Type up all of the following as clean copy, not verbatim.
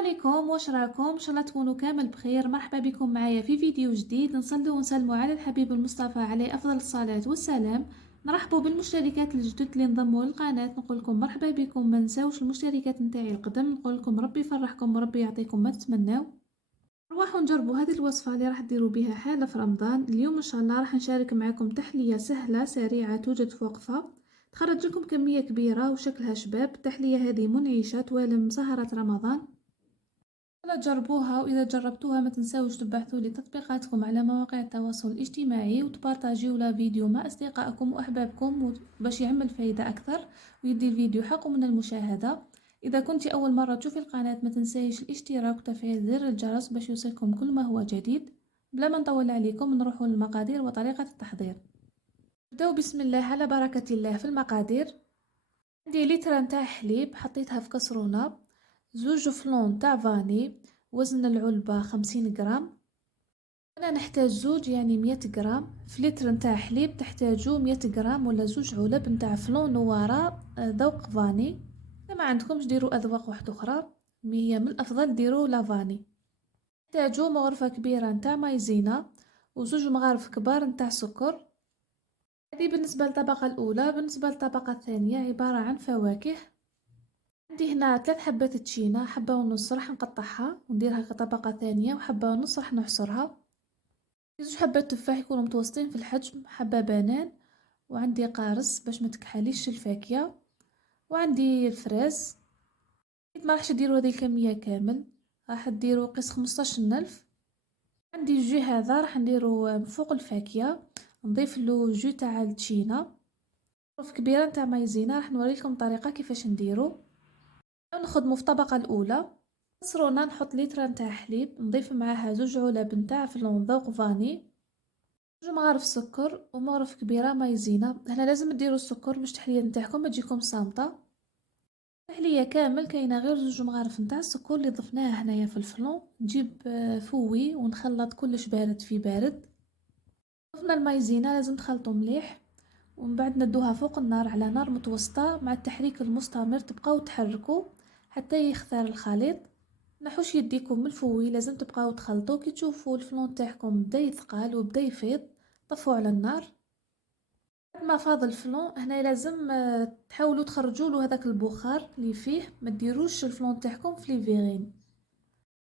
عليكم، واش راكم؟ ان شاء الله تكونوا كامل بخير. مرحبا بكم معايا في فيديو جديد. نصلي ونسلموا على الحبيب المصطفى عليه افضل الصلاه والسلام. نرحبوا بالمشتركات الجدد اللي انضموا للقناه، نقول لكم مرحبا بكم. ما نساوش المشتركات نتاعي القدم، نقول لكم ربي يفرحكم وربي يعطيكم ما تتمناو. نروحوا نجربوا هذه الوصفه اللي راح ديروا بها حاله في رمضان. اليوم ان شاء الله راح نشارك معكم تحليه سهله سريعه توجد في وقفه، تخرج لكم كميه كبيره وشكلها شباب. التحليه هذه منعشه توالم سهره رمضان. لا جربوها، وإذا جربتوها ما تنساوش تبعثوا لي تطبيقاتكم على مواقع التواصل الاجتماعي وتبارطاجيو لا فيديو مع أصدقائكم وأحبابكم باش يعمل فايدة أكثر ويدي الفيديو حقه من المشاهدة. إذا كنت أول مرة تشوفي القناة ما تنسايش الاشتراك وتفعيل زر الجرس باش يوصلكم كل ما هو جديد. بلا ما نطول عليكم نروحوا للمقادير وطريقة التحضير. نبداو بسم الله على بركة الله في المقادير. عندي لتر نتاع حليب حطيتها في كسرونة، زوج فلون تاع فاني وزن العلبة 50 غرام. انا نحتاج زوج يعني 100 غرام. في لتر نتاع حليب تحتاجو 100 غرام ولا زوج علب نتاع فلون نوارة ذوق فاني. ما عندكمش ديروا اذواق واحده اخرى، هي من الافضل ديروا لافاني. تحتاجو مغرفة كبيرة نتاع مايزينا وزوج مغارف كبار نتاع سكر. هذه بالنسبة للطبقة الاولى. بالنسبة للطبقة الثانية عبارة عن فواكه. عندي هنا 3 حبات تشينا، حبة ونص راح نقطعها ونديرها كطبقة ثانية، وحبة ونص راح نعصرها. زوج حبات تفاح يكونوا متوسطين في الحجم، حبة بنان، وعندي قارص باش ما تكحليش الفاكهة، وعندي الفراز. ما راحش ديروا هذه الكمية كامل، راح ديروا قيس 15 نلف. عندي الجو هذا راح نديرو فوق الفاكهة، نضيف له جو تاع التشينا. غرف كبيرة نتاع مايزينا راح نوريلكم طريقة كيفاش نديرو. نخدمو في الطبقة الاولى كسرونة، نحط لتر نتاع حليب، نضيف معاها زوج علب نتاع فلون ذوق فاني، زوج مغارف سكر ومغرف كبيرة مايزينا. هنا لازم ديروا السكر باش التحلية نتاعكم ما تجيكم صامتة. التحلية كامل كاينه غير زوج مغارف نتاع السكر اللي ضفناها هنايا في الفلون. نجيب فوي ونخلط كلش بارد في بارد. ضفنا المايزينا لازم تخلطوا مليح، ومن بعد ندوها فوق النار على نار متوسطة مع التحريك المستمر. تبقاو تحركوا حتى يختار الخليط. نحوش يديكم من الفوي، لازم تبقاو تخلطوا. كي تشوفوا الفلون تاعكم بدا يثقل وبدا يفيض طفوا على النار. بعد ما فاض الفلون هنا لازم تحاولوا تخرجوا له هذاك البخار اللي فيه. ما ديروش الفلون تاعكم في لي فيغين.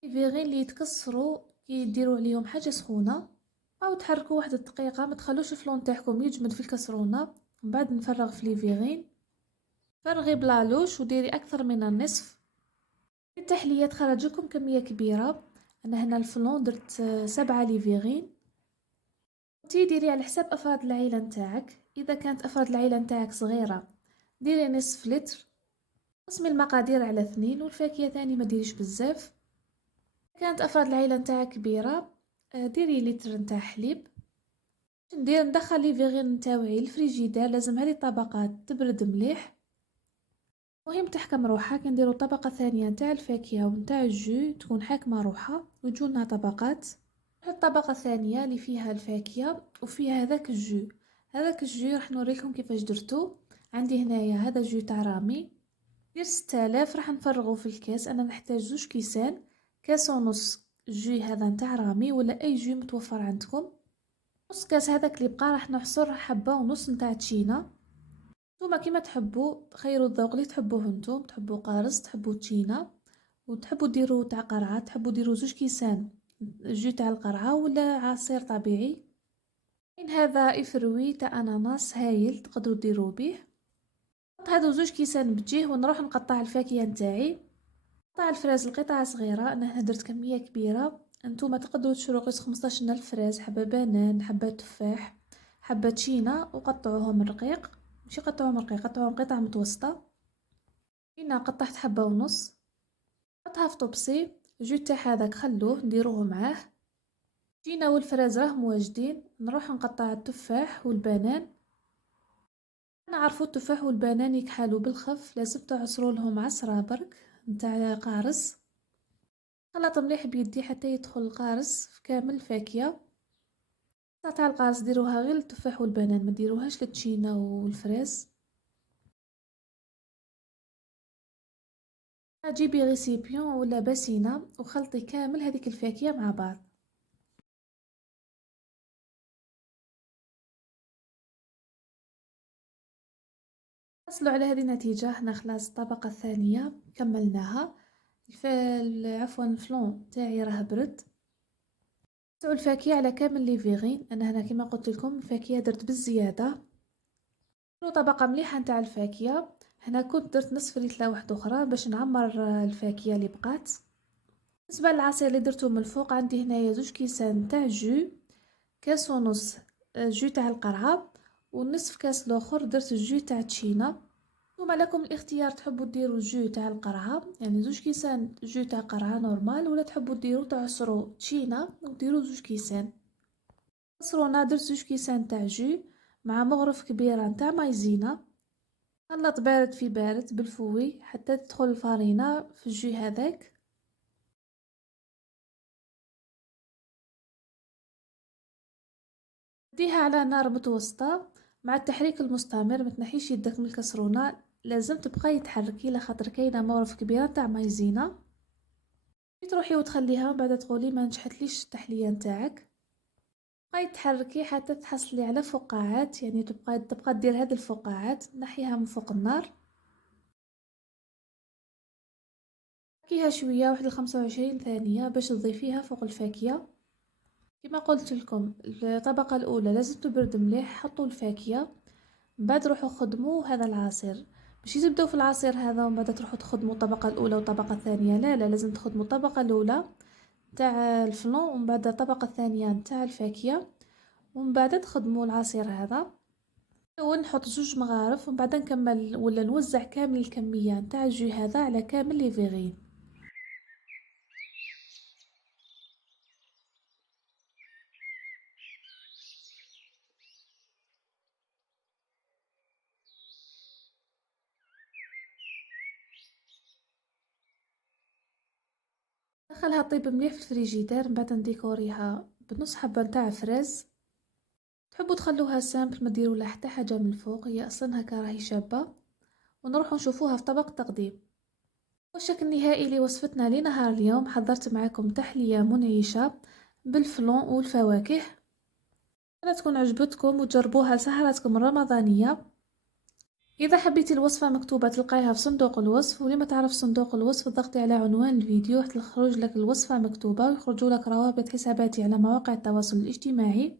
لي فيغين اللي يتكسروا كي ديروا عليهم حاجه سخونه، او تحركوا واحد الدقيقه. ما تخلوش الفلون تاعكم يجمد في الكسرونه. من بعد نفرغ في لي فيغين. فرغي بلالوش وديري اكثر من النصف. التحليه تخرج لكم كميه كبيره. انا هنا الفلون درت 7 لي فيغين. انتي ديري على حساب افراد العيله نتاعك. اذا كانت افراد العيله نتاعك صغيره ديري نصف لتر. قسمي المقادير على 2، والفاكهه ثاني ما ديريش بزاف. كانت افراد العيله نتاعك كبيره ديري لتر نتاع حليب. ندخل لي فيغين نتاوعي الفريجيدير. لازم هذه الطبقات تبرد مليح. مهم تحكم روحها. كنديروا طبقه ثانيه نتاع الفاكهه ونتاع الجو تكون حاكمه روحها ويجونا طبقات. الطبقه الثانيه اللي فيها الفاكهه وفيها هذاك الجو. هذاك الجو راح نوريكم كيفاش درتو. عندي هنايا هذا جو تاع رامي، دير 6000. راح نفرغه في الكاس. انا نحتاج زوج كيسان، كاس ونص جو هذا نتاع رامي ولا اي جو متوفر عندكم. نص كاس هذاك اللي بقى راح نعصر حبه ونص نتاع تشينا. نتوما كيما تحبوا خيروا الذوق اللي تحبوه. نتوما تحبوا قارص، تحبوا تشينا، وتحبوا ديروا تاع قرعه، تحبوا ديروا زوج كيسان جو تاع القرعه ولا عصير طبيعي. كاين هذا افروي تاع اناناس هايل تقدروا ديروا به. نحط هادو زوج كيسان بتجيه ونروح نقطع الفاكهه نتاعي. قطع الفراز القطع صغيره. انا هنا درت كميه كبيره. انتوما تقدروا تشرو قيس 15 الف فراز، حبه بنان، حبه تفاح، حبه تشينا، وقطعوهم رقيق. ماشي قطعوهم رقيق، قطعوهم قطع متوسطه. هنا قطعت حبه ونص. حطها في طبسي. جو تاع هذاك خلوه نديروه معاه. تشينا والفراز راهم واجدين. نروح نقطع التفاح والبنان. نعرفوا التفاح والبنان يكحلوا بالخف، لازم تعصروا لهم عصره برك نتاع قارص. خلط مليح بيدي حتى يدخل القارص في كامل الفاكهه. تاع القارص ديروها غير التفاح والبنان، ما ديروهاش للتشينا والفراز. جيبي غيسيبيون ولا باسينة وخلطي كامل هذيك الفاكهة مع بعض. حصلوا على هذه النتيجة. هنا خلاص الطبقة الثانية كملناها. عفوا الفلون تاعي راه برد. نوزعوا الفاكهة على كامل لي فيغين. انا هنا كما قلت لكم الفاكهة درت بالزيادة. طبقة مليحة نتاع الفاكهة. هنا كنت درت نصف ريتلة واحدة اخرى باش نعمر الفاكهة اللي بقات. بالنسبة للعصير اللي درته من الفوق عندي هنايا 2 كيسان تاع جو، كاس ونص جو تاع القرعة، ونصف كاس الاخر درت جو تاع تشينا. ثم لكم الاختيار تحبوا ديروا جو تاع القرعة يعني 2 كيسان جو تاع قرعة نورمال، ولا تحبوا ديروا تعصروا تشينا وديروا 2 كيسان. عصرونا درت 2 كيسان تاع جو مع مغرف كبيرة نتاع مايزينا. خلط بارد في بارد بالفوي حتى تدخل الفارينة في الجو هذاك. ديها على نار متوسطة مع التحريك المستمر. ما تنحيش يدك من الكسرونة، لازم تبقى يتحركي لخاطر كاينه مغرف كبيره تاع مايزينا. تروحي وتخليها بعد تقولي ما نجحتليش التحليه نتاعك. بقاي تحركي حتى تحصلي على فقاعات، يعني تبقى دير هذه الفقاعات نحيها من فوق النار. حركيها شويه واحد 25 ثانيه باش تضيفيها فوق الفاكهه. كما قلت لكم الطبقه الاولى لازم تبرد مليح. حطوا الفاكهه من بعد روحوا خدموا هذا العصير. ماشي تبداو في العصير هذا ومن بعد تروحوا تخدموا الطبقه الاولى والطبقه الثانيه. لا لا، لازم تخدموا الطبقه الاولى تاع الفلون ومن بعد الطبقه الثانيه تاع الفاكهه ومن بعد تخدموا العصير هذا. ونحط 2 مغارف ومن بعد نكمل ولا نوزع كامل الكميه تاع الجو هذا على كامل لي فيغين. دخلها طيب مليح في الفريجيدير. من بعد نديكوريها بنص حبه نتاع فريز. تحبوا تخلوها سامبل ما ديروا لها حتى حاجه من الفوق، هي اصلا هكا راهي شابه. ونروح نشوفوها في طبق تقديم. والشكل النهائي لوصفتنا لنهار اليوم. حضرت معكم تحلية منعشة بالفلون والفواكه. أتمنى تكون عجبتكم وتجربوها لسهراتكم الرمضانية. إذا حبيتي الوصفة مكتوبة تلقايها في صندوق الوصف، ولما تعرف صندوق الوصف ضغطي على عنوان الفيديو حتى تخرج لك الوصفة مكتوبة ويخرجوا لك روابط حساباتي على مواقع التواصل الاجتماعي.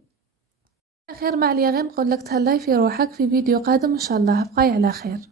خير ما عليا غير نقول لك تهلاي في روحك في فيديو قادم إن شاء الله. بقاي على خير.